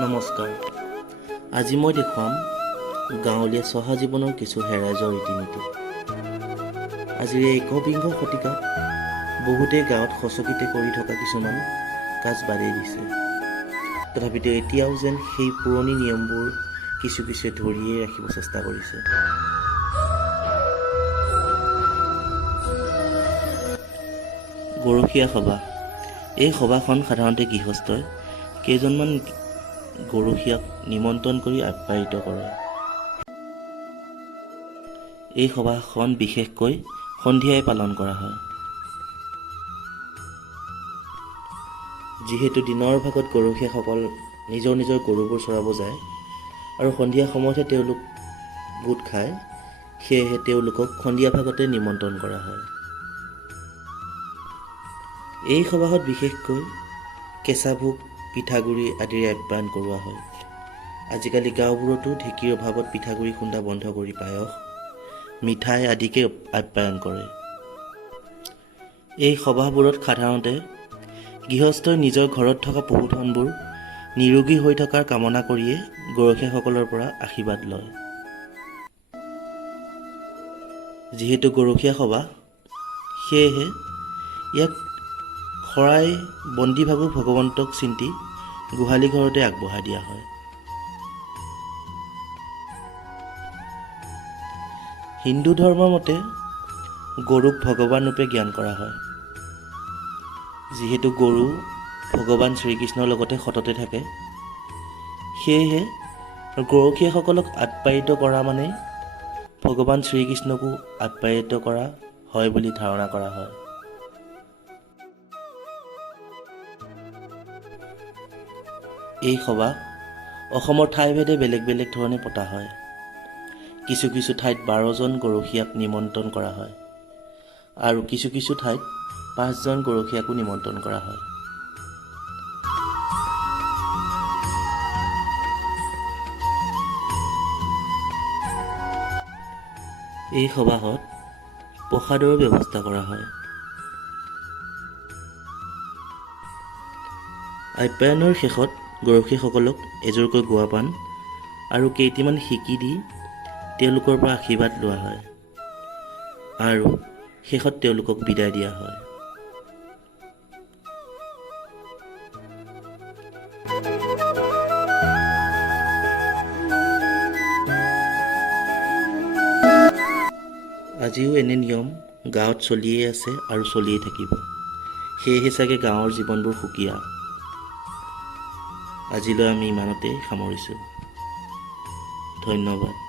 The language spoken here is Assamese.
নমস্কাৰ। আজি মই দেখুৱাম গাঁৱলীয়া চহা জীৱনৰ কিছু হেৰাই যোৱা ৰীতি-নীতি। আজিৰ এই একবিংশ শতিকাত বহুতেই গাঁৱত সচকিতে কৰি থকা কিছুমান কাজ বাদেই দিছে। তথাপিতো এতিয়াও যেন সেই পুৰণি নিয়মবোৰ কিছুৱে ধৰিয়ে ৰাখিব চেষ্টা কৰিছে। গৰখীয়া সভা। এই সভাখন সাধাৰণতে গৃহস্থই কেইজনমান গৰখীয়াক নিমন্ত্ৰণ কৰি আপ্যায়িত কৰে। এই সভাখন বিশেষকৈ সন্ধিয়াই পালন কৰা হয়। যিহেতু দিনৰ ভাগত গৰখীয়াসকল নিজৰ গৰুবোৰ চৰাব যায় আৰু সন্ধিয়া সময়তহে তেওঁলোক গোট খায়, সেয়েহে তেওঁলোকক সন্ধিয়া ভাগতে নিমন্ত্ৰণ কৰা হয়। এই সভাত বিশেষকৈ কেঁচা ভোগ, পিঠাগুড়ি আদিৰে আপ্যায়ন কৰোৱা হয়। আজিকালি গাঁওবোৰতো ঢেঁকীৰ অভাৱত পিঠাগুড়ি খুন্দা বন্ধ কৰি পায়স, মিঠাই আদিকে আপ্যায়ন কৰে। এই সভাবোৰত সাধাৰণতে গৃহস্থই নিজৰ ঘৰত থকা পশুধনবোৰ নিৰোগী হৈ থকাৰ কামনা কৰিয়ে গৰখীয়াসকলৰ পৰা আশীৰ্বাদ লয়। যিহেতু গৰখীয়া সভা, সেয়েহে ইয়াক শৰাই বন্দি ভাগো ভগৱন্তক চিন্তি গোহালি ঘৰতে আগবঢ়াই দিয়া হয়। হিন্দু ধৰ্মৰ মতে গৰুক ভগৱান ৰূপে জ্ঞান কৰা হয়। যিহেতু গৰু ভগৱান শ্ৰীকৃষ্ণৰ লগতে সততে থাকে, সেয়েহে গৰখীয়াসকলক আপ্যায়িত কৰা মানে ভগৱান শ্ৰীকৃষ্ণকো আপ্যায়িত কৰা হয় বুলি ধাৰণা কৰা হয়। এই সভা অসমৰ ঠাইভেদে বেলেগ বেলেগ ধৰণে পতা হয়। কিছু ঠাইত 12জন গৰখীয়াক নিমন্ত্ৰণ কৰা হয় আৰু কিছু ঠাইত 5জন গৰখীয়াকো নিমন্ত্ৰণ কৰা হয়। এই সভাত প্ৰসাদৰ ব্যৱস্থা কৰা হয়। আপ্যায়নৰ শেষত গৰখীয়াসকলক এযোৰকৈ গুৱা পাণ আৰু কেইটিমান সিকি দি তেওঁলোকৰ পৰা আশীৰ্বাদ লোৱা হয় আৰু শেষত তেওঁলোকক বিদায় দিয়া হয়। আজিও এনে নিয়ম গাঁৱত চলিয়েই আছে আৰু চলিয়েই থাকিব। সেয়েহে চাগে গাঁৱৰ জীৱনবোৰ সুকীয়া। আজিলৈ আমি ইমানতেই সামৰিছোঁ। ধন্যবাদ।